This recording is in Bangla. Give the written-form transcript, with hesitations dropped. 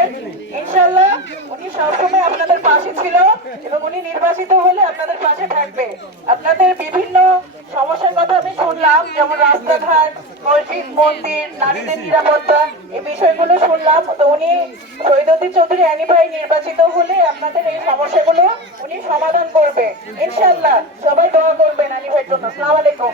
করেন। ইনশাআল্লাহ উনি সবসময় আপনাদের পাশে ছিল এবং উনি নির্বাচিত হলে আপনাদের পাশে থাকবে। আপনাদের বিভিন্ন সমস্যার কথা আমি শুনলাম, যেমন রাস্তাঘাট, মসজিদ, মন্দির, নারীদের নিরাপত্তা, এই বিষয়গুলো শুনলাম। তো উনি শহীদুদ্দিন চৌধুরী অ্যানি ভাই নির্বাচিত হলে আপনাদের এই সমস্যাগুলো উনি সমাধান করবে ইনশাআল্লাহ। সবাই দোয়া করবেন অ্যানি ভাইয়ের জন্য। আসসালামু আলাইকুম।